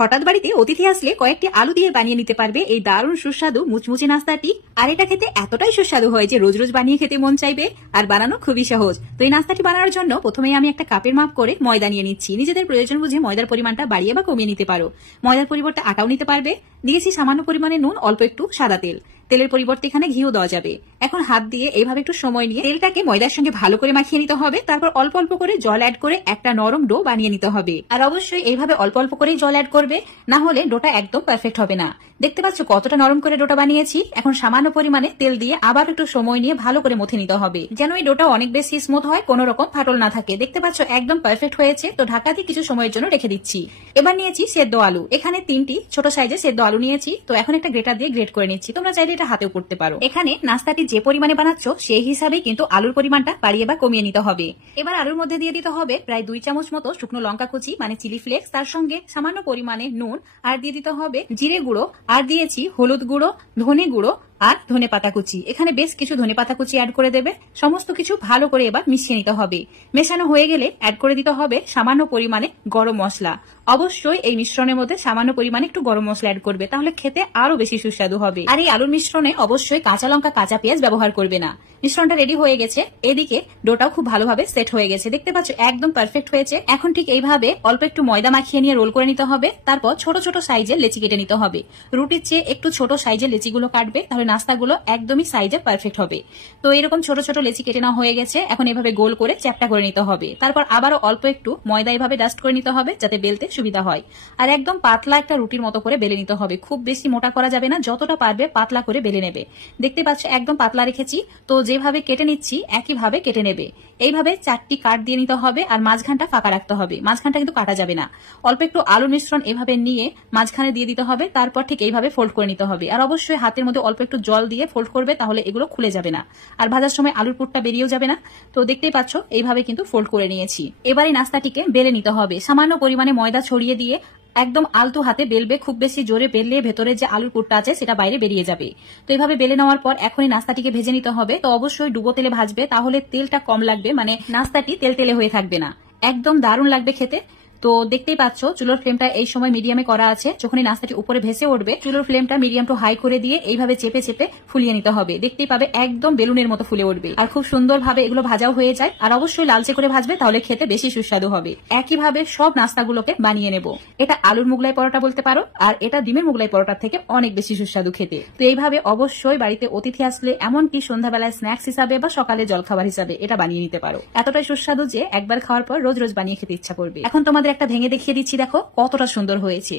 হঠাৎ বাড়িতে অতিথি আসলে কয়েকটি আলু দিয়ে বানিয়ে নিতে পারবে এই দারুণ সুস্বাদু মুচমুচে নাস্তাটি। আর এটা খেতে এতটাই সুস্বাদু হয় যে রোজ রোজ বানিয়ে খেতে মন চাইবে। আর বানানো খুবই সহজ। তো এই নাস্তাটি বানানোর জন্য প্রথমেই আমি একটা কাপের মাপ করে ময়দা নিয়ে নিচ্ছি। নিজেদের প্রয়োজন বুঝে ময়দার পরিমাণটা বাড়িয়ে বা কমিয়ে নিতে পারো। ময়দার পরিবর্তে আটাও নিতে পারবে। দিয়েছি সামান্য পরিমাণে নুন, অল্প একটু সাদা তেল। তেলের পরিবর্তে এখানে ঘিও দেওয়া যাবে। এখন হাত দিয়ে এইভাবে একটু সময় নিয়ে তেলটাকে ময়দার সঙ্গে ভালো করে মাখিয়ে নিতে হবে। তারপর অল্প অল্প করে জল অ্যাড করে একটা নরম ডো বানিয়ে নিতে হবে। আর অবশ্যই এইভাবে অল্প অল্প করেই জল অ্যাড করবে, না হলে ডোটা একদম পারফেক্ট হবে না। দেখতে পাচ্ছ কতটা নরম করে ডোটা বানিয়েছি। এখন সামান্য পরিমাণে তেল দিয়ে আবার একটু সময় নিয়ে ভালো করে মথে নিতে হবে, যেন এই ডোটা অনেক বেশি স্মুথ হয়, কোনো রকম ফাটল না থাকে। দেখতে পাচ্ছ একদম পারফেক্ট হয়েছে। তো ঢাকা দিয়ে কিছু সময়ের জন্য রেখে দিচ্ছি। এবার নিয়েছি সেদ্ধ আলু। এখানে 3টি ছোট সাইজের সেদ্ধ আলু নিয়েছি। তো এখন একটা গ্রেটার দিয়ে গ্রেট করে নিচ্ছি। তোমরা চাইলে এটা হাতেও করতে পারো। এখানে নাস্তাটি যে পরিমাণে বানাচ্ছ সেই হিসাবে কিন্তু আলুর পরিমাণটা বাড়িয়ে বা কমিয়ে নিতে হবে। এবার আলুর মধ্যে দিয়ে দিতে হবে প্রায় 2 চামচ মতো শুকনো লঙ্কা কুচি, মানে চিলি ফ্লেক্স, তার সঙ্গে সামান্য পরিমাণে নুন, আর দিয়ে দিতে হবে জিরে গুঁড়ো, আর দিয়েছি হলুদ গুঁড়ো, ধনে গুঁড়ো আর ধনে পাতা কুচি। এখানে বেশ কিছু ধনে পাতা কুচি অ্যাড করে দেবে। সমস্ত কিছু ভালো করে এবার মিশিয়ে নিতে হবে। মেশানো হয়ে গেলে অ্যাড করে দিতে হবে সামান্য পরিমাণে গরম মশলা। অবশ্যই এই মিশ্রণের মধ্যে সামান্য পরিমাণে একটু গরম মশলা অ্যাড করবে, তাহলে খেতে আরো বেশি সুস্বাদু হবে। আর এই আলুর মিশ্রণে অবশ্যই কাঁচা লঙ্কা, কাঁচা পেঁয়াজ ব্যবহার করবে না। মিশ্রণটা রেডি হয়ে গেছে। এদিকে ডোটাও খুব ভালোভাবে সেট হয়ে গেছে। দেখতে পাচ্ছ একদম পারফেক্ট হয়েছে। এখন ঠিক এইভাবে অল্প একটু ময়দা মাখিয়ে নিয়ে রোল করে নিতে হবে। তারপর ছোট ছোট সাইজের লেচি কেটে নিতে হবে। রুটির চেয়ে একটু ছোট সাইজের লেচিগুলো কাটবে, তাহলে নাস্তাগুলো একদমই সাইজে পারফেক্ট হবে। তো এরকম ছোট ছোট লেচি কেটে নেওয়া হয়ে গেছে। এখন এভাবে গোল করে চ্যাপটা করে নিতে হবে। তারপর আবারও অল্প একটু ময়দা এভাবে ডাস্ট করে নিতে হবে, যাতে বেলতে সুবিধা হয়। আর একদম পাতলা একটা রুটির মতো করে বেলে নিতে হবে। খুব বেশি মোটা করা যাবে না, যতটা পারবে পাতলা করে বেলে নেবে। দেখতে পাচ্ছ একদম পাতলা রেখেছি। তো যেভাবে কেটে নিচ্ছি একইভাবে কেটে নেবে। এইভাবে 4টি কাট দিয়ে নিতে হবে, আর মাঝখানটা ফাঁকা রাখতে হবে। মাঝখানটা কিন্তু কাটা যাবে না। অল্প একটু আলু মিশ্রণ এভাবে নিয়ে মাঝখানে দিয়ে দিতে হবে। তারপর ঠিক এইভাবে ফোল্ড করে নিতে হবে। আর অবশ্যই হাতের মধ্যে অল্প একটু জল দিয়ে ফোল্ড করবে, তাহলে এগুলো খুলে যাবে না। আর ভাজার সময় আলুর পুরটা বেরিয়েও যাবে না। তো দেখতেই পাচ্ছ এইভাবে কিন্তু ফোল্ড করে নিয়েছি। এবার এই নাস্তাটিকে বেলে নিতে হবে। সামান্য পরিমাণে ময়দা ছড়িয়ে দিয়ে একদম আলতো হাতে বেলবে। খুব বেশি জোরে বেললে ভেতরে যে আলুর পুরটা আছে সেটা বাইরে বেরিয়ে যাবে। তো এইভাবে বেলে নেওয়ার পর এখনই নাস্তাটিকে ভেজে নিতে হবে। তো অবশ্যই ডুবো তেলে ভাজবে, তাহলে তেলটা কম লাগবে, মানে নাস্তাটি তেল তেলে হয়ে থাকবে না। একদম দারুণ লাগবে খেতে। তো দেখতেই পাচ্ছ চুলোর ফ্লেমটা এই সময় মিডিয়ামে করা আছে। যখনই নাস্তাটি উপরে ভেসে উঠবে চুলোর ফ্লেমটা মিডিয়াম টু হাই করে দিয়ে এইভাবে চেপে চেপে ফুলিয়ে নিতে হবে। দেখতেই পাবে একদম বেলুনের মতো ফুলে উঠবে। আর খুব সুন্দরভাবে এগুলো ভাজাও হয়ে যায়। আর অবশ্যই লালচে করে ভাজবে, তাহলে খেতে বেশি সুস্বাদু হবে। একইভাবে সব নাস্তাগুলোকে বানিয়ে নেব। এটা আলুর মুগলাই পরোটা বলতে পারো, আর এটা ডিমের মুগলাই পরোটার থেকে অনেক বেশি সুস্বাদু খেতে। তো এইভাবে অবশ্যই বাড়িতে অতিথি আসলে, এমনকি সন্ধ্যাবেলায় স্ন্যাক্স হিসাবে বা সকালে জলখাবার হিসাবে এটা বানিয়ে নিতে পারো। এতটাই সুস্বাদু যে একবার খাওয়ার পর রোজ রোজ বানিয়ে খেতে ইচ্ছা করবে। এখন তোমাদের একটা ভেঙে দেখিয়ে দিচ্ছি, দেখো কতটা সুন্দর হয়েছে।